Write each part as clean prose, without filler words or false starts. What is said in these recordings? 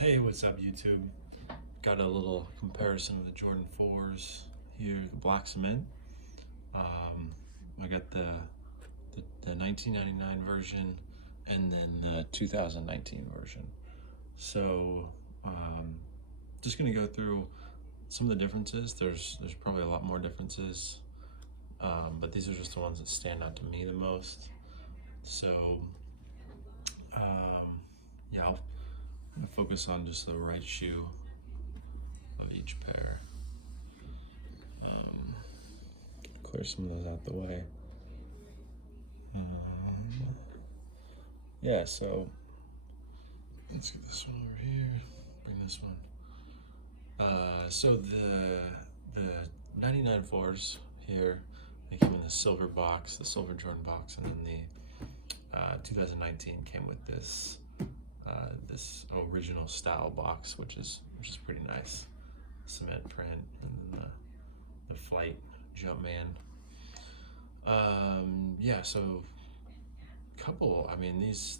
Hey, what's up, YouTube? Got a little comparison of the Jordan 4s here, the black cement. Um, I got the 1999 version and then the 2019 version. So, um, just gonna go through some of the differences. There's probably a lot more differences, but these are just the ones that stand out to me the most. So, yeah, I'm gonna focus on just the right shoe of each pair. Clear some of those out the way. Yeah, so let's get this one over here. Bring this one. So the 99 fours here, they came in the silver box, the silver Jordan box, and then the 2019 came with this this original style box, which is pretty nice, cement print, and then the flight Jumpman. Yeah, so I mean, these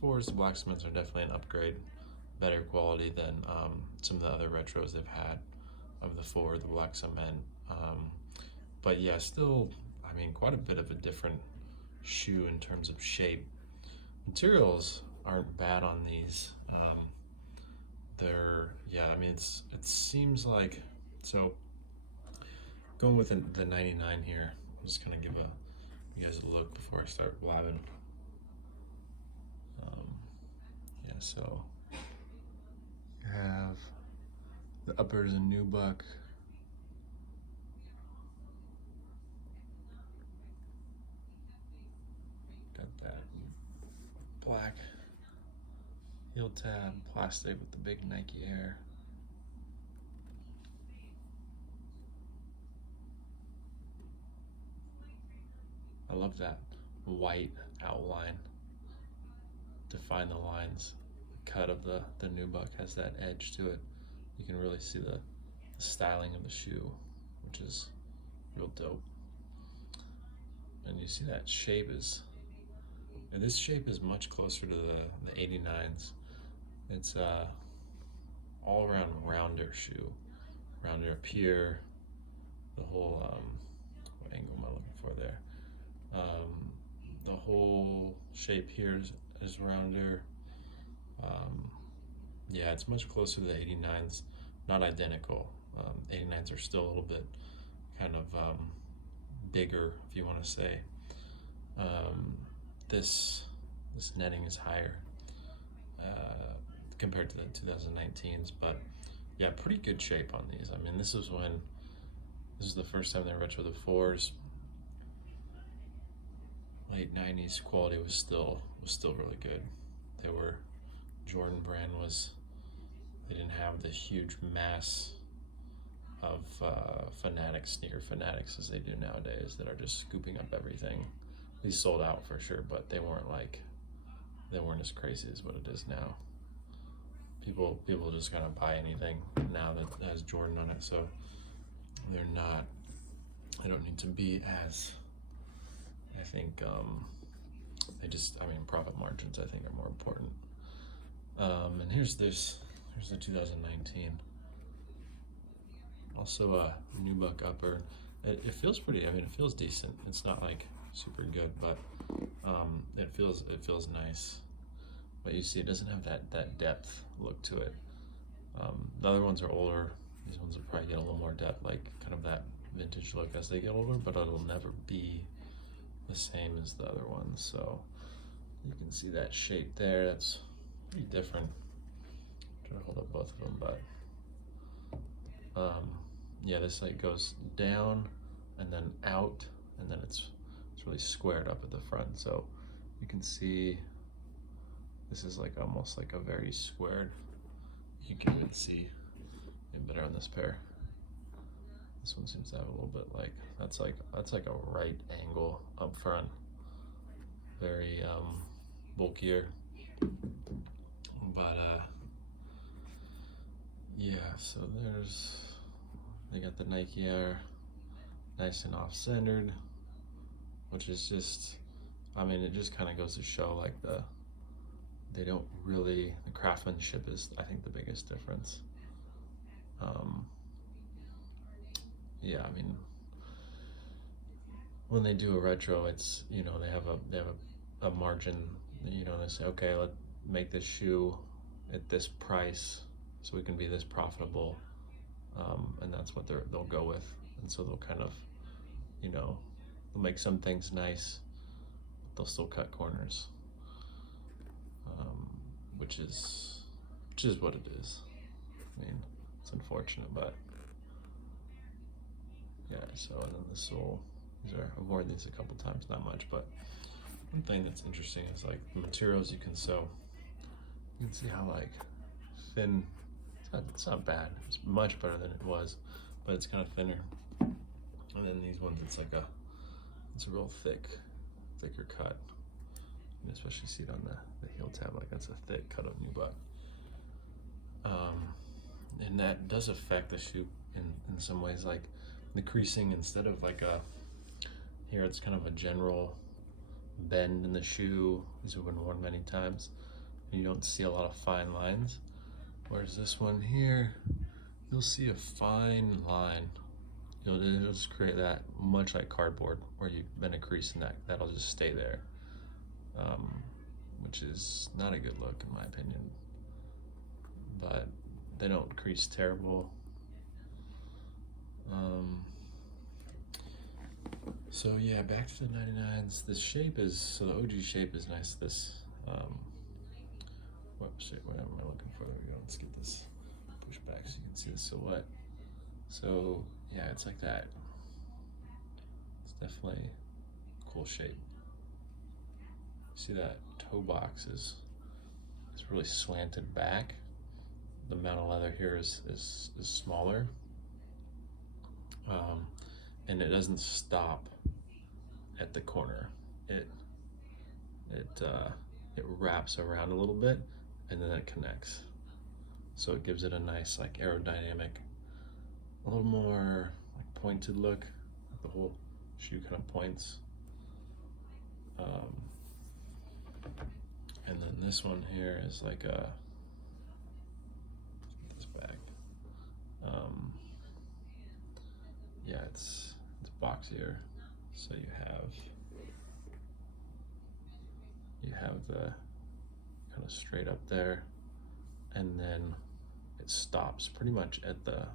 fours, the black cements, are definitely an upgrade, better quality than some of the other retros they've had of the four, the black cement. But yeah, still, I mean, quite a bit of a different shoe in terms of shape. Materials aren't bad on these. Yeah, I mean, it seems like, so going with the 99 here, I'm just gonna give you guys a look before I start blabbing. Yeah, so you have the upper is a nubuck. Got that black heel tab, plastic with the big Nike Air. I love that white outline. Define the lines. The cut of the nubuck has that edge to it. You can really see the styling of the shoe, which is real dope. And you see that shape is, and this shape is much closer to the 89s. It's all around rounder shoe, rounder up here. The whole what angle am I looking for there? The whole shape here is rounder. Yeah, it's much closer to the 89s. Not identical. 89s are still a little bit kind of bigger, if you want to say. This netting is higher compared to the 2019s, but yeah, pretty good shape on these. I mean, this is the first time they retro the fours. Late 90s quality was still really good. Jordan brand they didn't have the huge mass of sneaker fanatics as they do nowadays that are just scooping up everything. These sold out for sure, but they weren't as crazy as what it is now. People just kind of buy anything now that has Jordan on it, so they don't need to be as, I think, profit margins, I think, are more important. And here's the 2019. Also a nubuck upper. It feels pretty, I mean, it feels decent. It's not like super good, but it feels nice. But you see, it doesn't have that depth look to it. The other ones are older. These ones will probably get a little more depth, like kind of that vintage look as they get older, but it'll never be the same as the other ones. So you can see that shape there. That's pretty different. I'm trying to hold up both of them, but yeah, this like goes down and then out, and then it's really squared up at the front. So you can see this is like almost like a very squared. You can even see it better on this pair. This one seems to have a little bit like that's like a right angle up front. Very bulkier. But yeah, so they got the Nike Air, nice and off-centered, which is just, I mean, it just kind of goes to show like the they don't really, the craftsmanship is, I think, the biggest difference. Um, yeah, I mean, when they do a retro, it's, you know, they have a margin, you know, they say, okay, let's make this shoe at this price so we can be this profitable, and that's what they'll go with. And so they'll kind of, you know, they'll make some things nice, but they'll still cut corners, um, which is what it is. I mean, it's unfortunate, but yeah. So, and then the sole, I've worn these a couple times, not much, but one thing that's interesting is like the materials you can sew. You can see how like thin. It's not bad. It's much better than it was, but it's kind of thinner. And then these ones, it's a real thicker cut. You especially see it on the heel tab, like that's a thick cut of nubuck. And that does affect the shoe in some ways, like the creasing, instead of like here it's kind of a general bend in the shoe. These have been worn many times, and you don't see a lot of fine lines. Whereas this one here, you'll see a fine line. It'll just create that, much like cardboard, where you've been a crease in that'll just stay there, which is not a good look in my opinion. But they don't crease terrible. So yeah, back to the 99s. The shape is, so the OG shape is nice. This, what shape, what am I looking for? There we go. Let's get this pushed back so you can see the silhouette. So yeah, it's like that. It's definitely a cool shape. See that toe box is really slanted back. The amount of leather here is smaller, and it doesn't stop at the corner. It wraps around a little bit, and then it connects. So it gives it a nice like aerodynamic, a little more like pointed look. The whole shoe kind of points. And then this one here is like this back. Yeah, it's boxier. So you have the kind of straight up there, and then it stops pretty much at the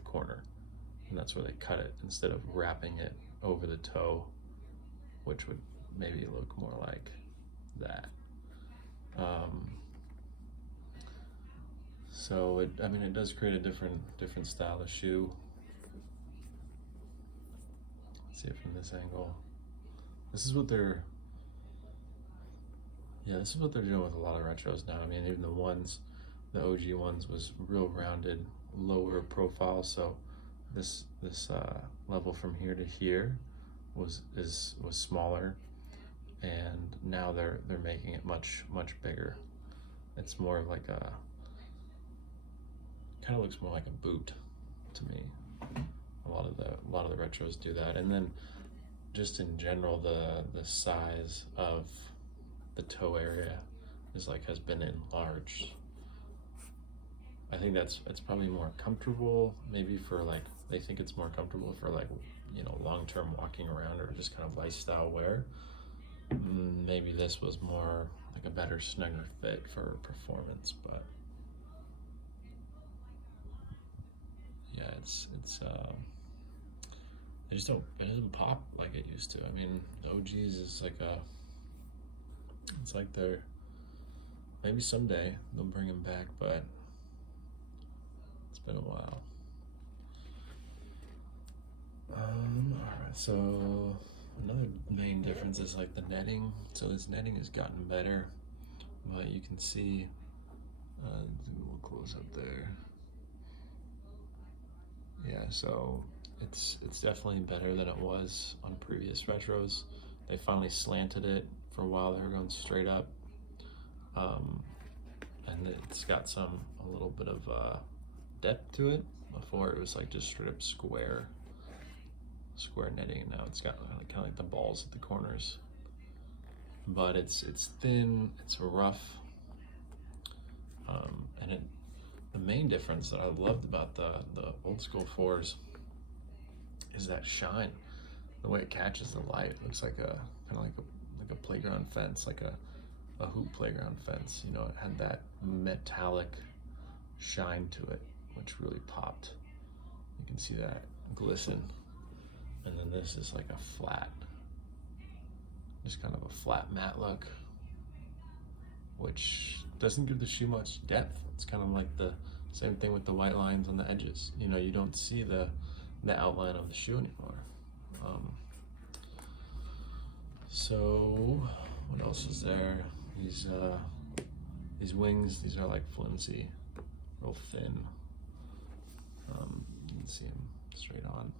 corner, and that's where they cut it, instead of wrapping it over the toe, which would maybe look more like that. So it does create a different style of shoe. Let's see it from this angle. This is what they're doing with a lot of retros now. I mean, even the OG ones was real rounded, lower profile. So this level from here to here was smaller, and now they're making it much bigger. It's more of like kind of looks more like a boot to me. A lot of the retros do that. And then just in general, the size of the toe area has been enlarged. I think it's probably more comfortable, maybe for they think it's more comfortable for long-term walking around, or just kind of lifestyle wear. Maybe this was more like a better, snugger fit for performance, but yeah, it doesn't pop like it used to. I mean, the OGs is it's like maybe someday they'll bring them back, but it's been a while. Alright, so another main difference is the netting. So this netting has gotten better, but you can see, we'll close up there. Yeah, so it's definitely better than it was on previous retros. They finally slanted it. For a while they were going straight up, and it's got a little bit of depth to it. Before it was just straight up square netting, and now it's got kind of like the balls at the corners. But it's thin, it's rough, main difference that I loved about the old school fours is that shine. The way it catches the light, it looks like a kind of like a playground fence, like a hoop playground fence. You know, it had that metallic shine to it, which really popped. You can see that glisten. And then this is like a flat, just kind of a flat matte look, which doesn't give the shoe much depth. It's kind of like the same thing with the white lines on the edges. You know, you don't see the outline of the shoe anymore. So what else is there? These wings, these are like flimsy, real thin. You can see them straight on.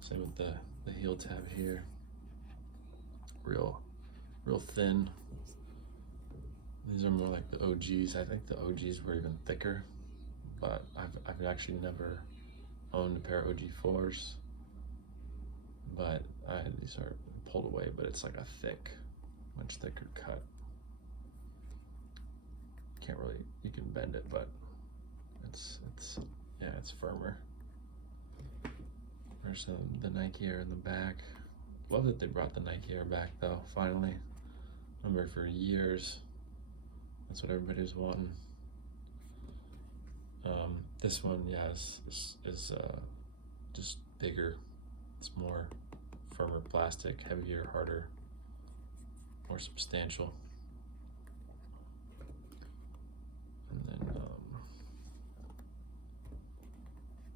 Same with the heel tab here. Real thin. These are more like the OGs. I think the OGs were even thicker, but I've actually never owned a pair of OG 4s. But these are pulled away, but it's like a thick, much thicker cut. Can't really, you can bend it, but it's firmer. There's the Nike Air in the back. Love that they brought the Nike Air back though, finally. I remember for years, that's what everybody was wanting. This one, yeah, is just bigger. It's more firmer plastic, heavier, harder, more substantial. And then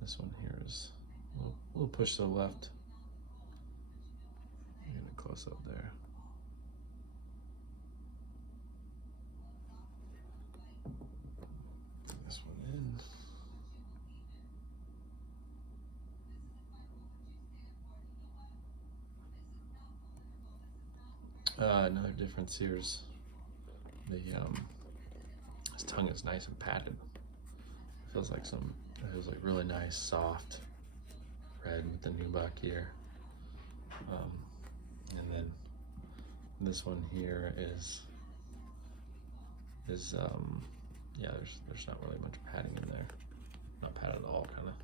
this one here is a little push to the left. I'm gonna close up there. Bring this one in. Another difference here is his tongue is nice and padded. It feels like really nice, soft red with the nubuck here. And then this one here is yeah, there's not really much padding in there. Not padded at all, kind of.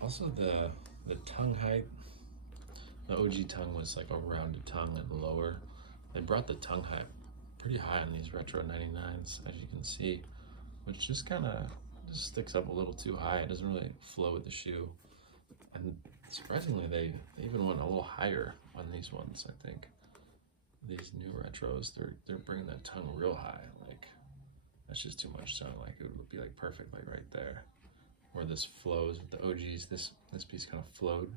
Also the tongue height. The OG tongue was like a rounded tongue and lower. They brought the tongue height pretty high on these retro 99s, as you can see, which just kind of sticks up a little too high. It doesn't really flow with the shoe. And surprisingly, they even went a little higher on these ones. I think these new retros, they're bringing that tongue real high. Like that's just too much tongue. Like it would be like perfect, like right there. Where this flows with the OGs, this piece kind of flowed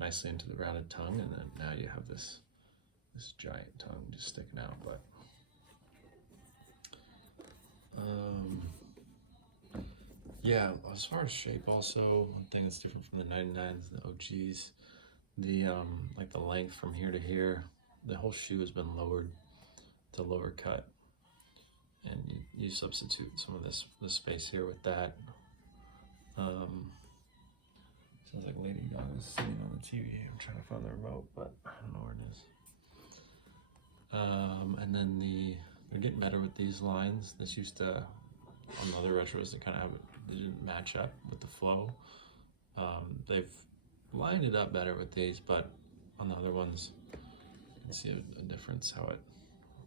nicely into the rounded tongue, and then now you have this giant tongue just sticking out. But yeah, as far as shape, also one thing that's different from the 99s, the OGs, like the length from here to here, the whole shoe has been lowered to lower cut, and you substitute some of this space here with that. Sounds like Lady Gaga is sitting on the TV. I'm trying to find the remote, but I don't know where it is. And then they're getting better with these lines. This used to, on the other retros, they didn't match up with the flow. They've lined it up better with these, but on the other ones, you can see a difference,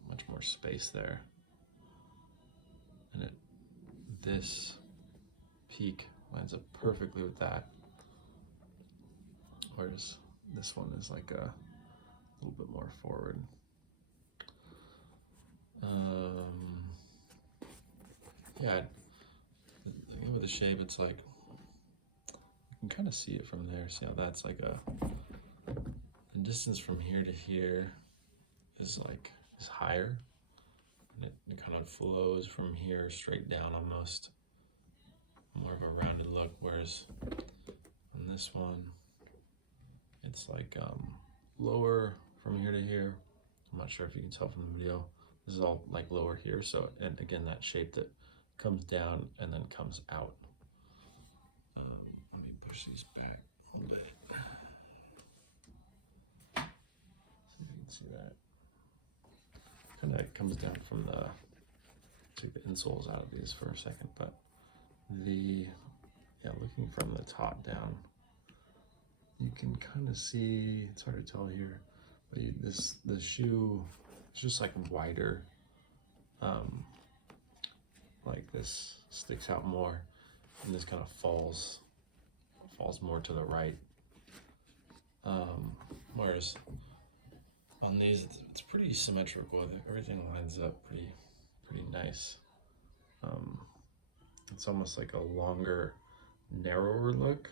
much more space there. And this peak lines up perfectly with that, whereas this one is like a little bit more forward. Yeah, with the shape, it's like you can kind of see it from there. See how that's like the distance from here to here is higher, and it kind of flows from here straight down almost. More of a rounded look, whereas on this one it's like lower from here to here. I'm not sure if you can tell from the video. This is all like lower here, so, and again, that shape that comes down and then comes out. Let me push these back a little bit. see that. Kind of comes down from the, take the insoles out of these for a second, but yeah, looking from the top down, you can kind of see, it's hard to tell here, but the shoe is just like wider. Like this sticks out more, and this kind of falls more to the right. Whereas on these, it's pretty symmetrical. Everything lines up pretty nice. It's almost like a longer, narrower look.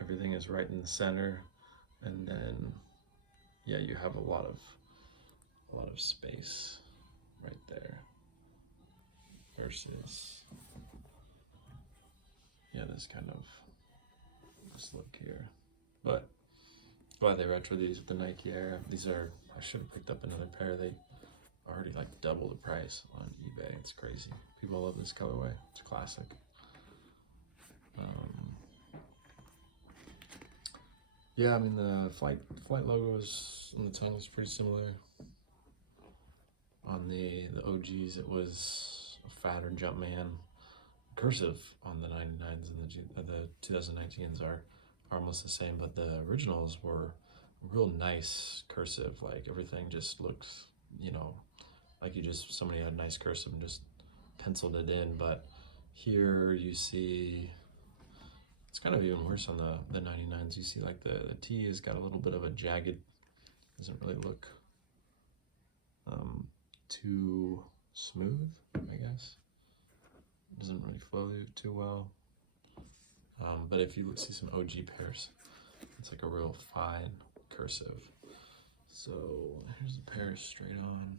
Everything is right in the center, and then yeah, you have a lot of space right there versus yeah, this look here. But glad they retro these with the Nike Air. These are, I should have picked up another pair. They already like double the price on eBay. It's crazy. People love this colorway. It's a classic. Yeah, I mean the flight logos on the tongue is pretty similar. On the OGs, it was a fatter Jumpman. Cursive on the 99s and the 2019s are almost the same, but the originals were real nice cursive. Like everything just looks, you know, like somebody had nice cursive and just penciled it in. But here you see, it's kind of even worse on the 99s. You see like the T has got a little bit of a jagged, doesn't really look too smooth, I guess. It doesn't really flow too well. But if you see some OG pairs, it's like a real fine cursive. So here's the pair straight on.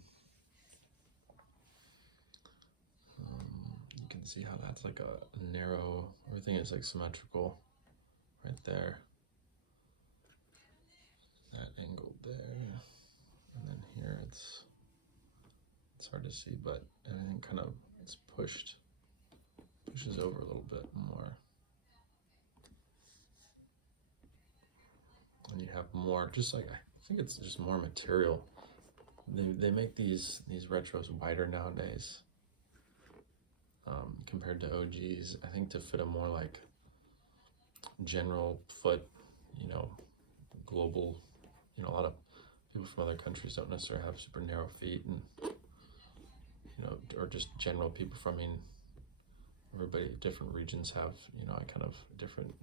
You can see how that's like a narrow, everything is like symmetrical right there. That angled there. And then here it's hard to see, but everything kind of, it's pushes over a little bit more. And you have more, just like, I think it's just more material. They make these retros wider nowadays compared to OGs. I think to fit a more like general foot, you know, global, you know, a lot of people from other countries don't necessarily have super narrow feet, and you know, or just general people from, I mean, everybody, different regions have, you know, kind of different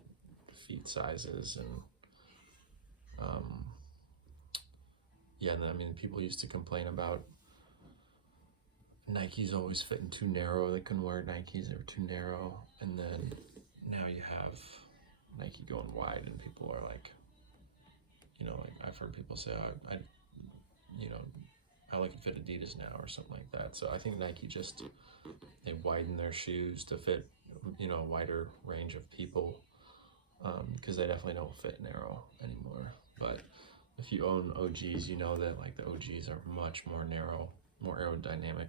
feet sizes, and yeah, and I mean, people used to complain about Nikes always fitting too narrow. They couldn't wear Nikes, they were too narrow. And then now you have Nike going wide, and people are like, you know, like I've heard people say, I like to fit Adidas now or something like that. So I think Nike just, they widen their shoes to fit, you know, a wider range of people, because they definitely don't fit narrow anymore. But if you own OGs, you know that like the OGs are much more narrow, more aerodynamic.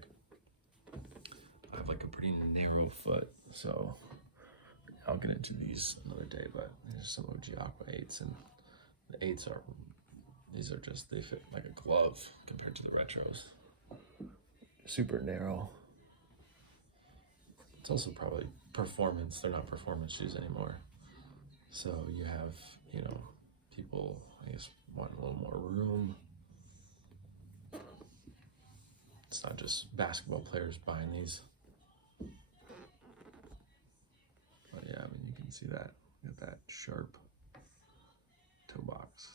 I have like a pretty narrow foot, so I'll get into these another day, but there's some OG Aqua 8s, and the 8s are, these are just, they fit like a glove compared to the retros. Super narrow. It's also probably performance. They're not performance shoes anymore. So you have, you know, people, I guess, want a little more room. It's not just basketball players buying these. But yeah, I mean, you can see that. Got that sharp toe box.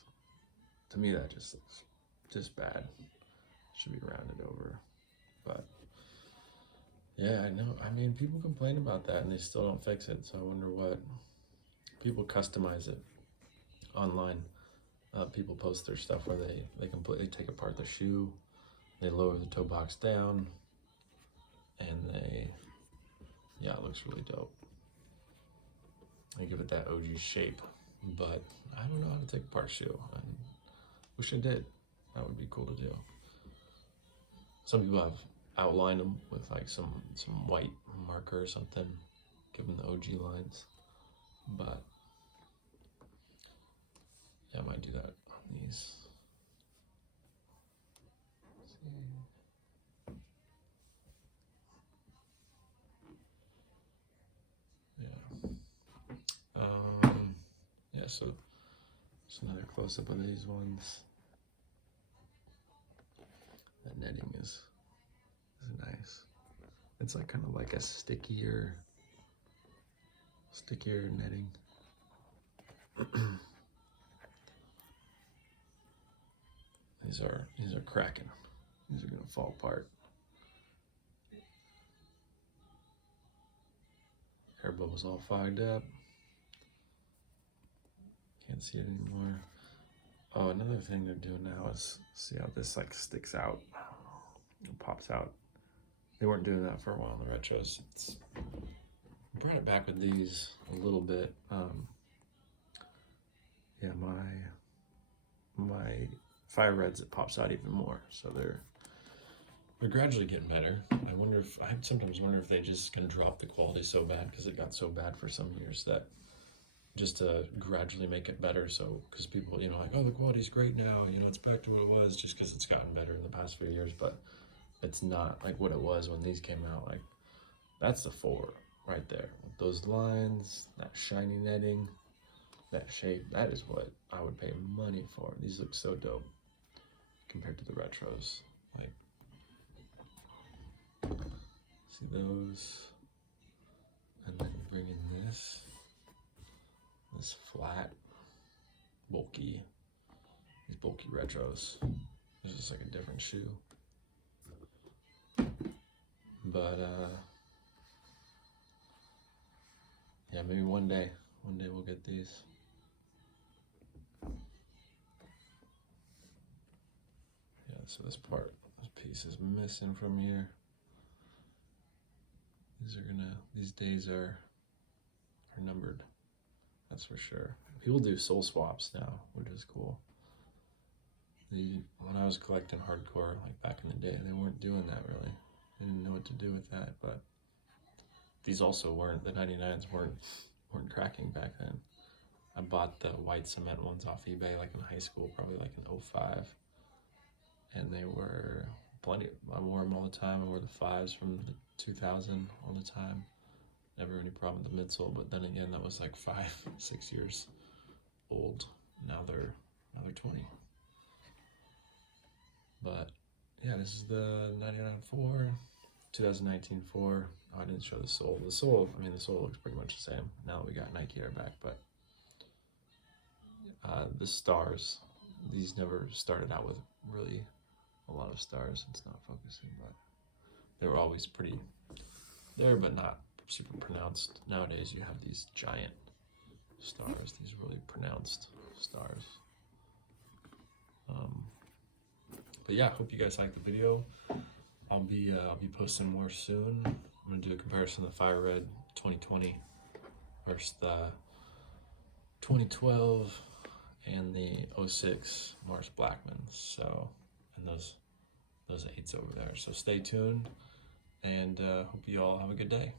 To me, that just looks just bad. Should be rounded over. But yeah, I know. I mean, people complain about that and they still don't fix it. So I wonder what, people customize it online. People post their stuff where they completely take apart the shoe, they lower the toe box down, and yeah, it looks really dope. They give it that OG shape, but I don't know how to take apart a shoe. I wish I did. That would be cool to do. Some people have outlined them with like some white marker or something, give them the OG lines, but yeah, I might do that on these. so just another close-up of these ones. That netting is nice. It's like kind of like a stickier netting. These are cracking. These are gonna fall apart. Air bubble's all fogged up. Can't see it anymore. Oh, another thing they're doing now is, see how this like sticks out, it pops out. They weren't doing that for a while in the retros. I brought it back with these a little bit. Yeah, my fire reds, it pops out even more. So they're gradually getting better. I sometimes wonder if they just can drop the quality so bad, because it got so bad for some years, that just to gradually make it better. So, because people, you know, like, oh, the quality's great now, you know, it's back to what it was, just because it's gotten better in the past few years, but it's not like what it was when these came out. Like, that's the 4 right there. With those lines, that shiny netting, that shape, that is what I would pay money for. These look so dope compared to the retros. Like, see those? And then bring in this flat, bulky, these bulky retros. It's just like a different shoe. But yeah, maybe one day we'll get these. Yeah, so this piece is missing from here. These days are numbered, that's for sure. People do soul swaps now, which is cool. When I was collecting hardcore, like back in the day, they weren't doing that really. They didn't know what to do with that, but these also weren't, the 99s weren't cracking back then. I bought the white cement ones off eBay like in high school, probably like in 05. And they were plenty. I wore them all the time. I wore the 5s from the 2000 all the time. Never any problem with the midsole, but then again, that was like 5-6 years old. Now they're 20. But yeah, this is the 99 4, 2019 4. Oh, I didn't show the sole. The sole looks pretty much the same now that we got Nike Air back, but the stars, these never started out with really a lot of stars. It's not focusing, but they were always pretty there, but not super pronounced. Nowadays you have these giant stars, these really pronounced stars. But yeah, hope you guys liked the video. I'll be posting more soon. I'm gonna do a comparison of the Fire Red 2020 versus the 2012 and the 06 Mars Blackman. So, and those 8s over there. So stay tuned, and hope you all have a good day.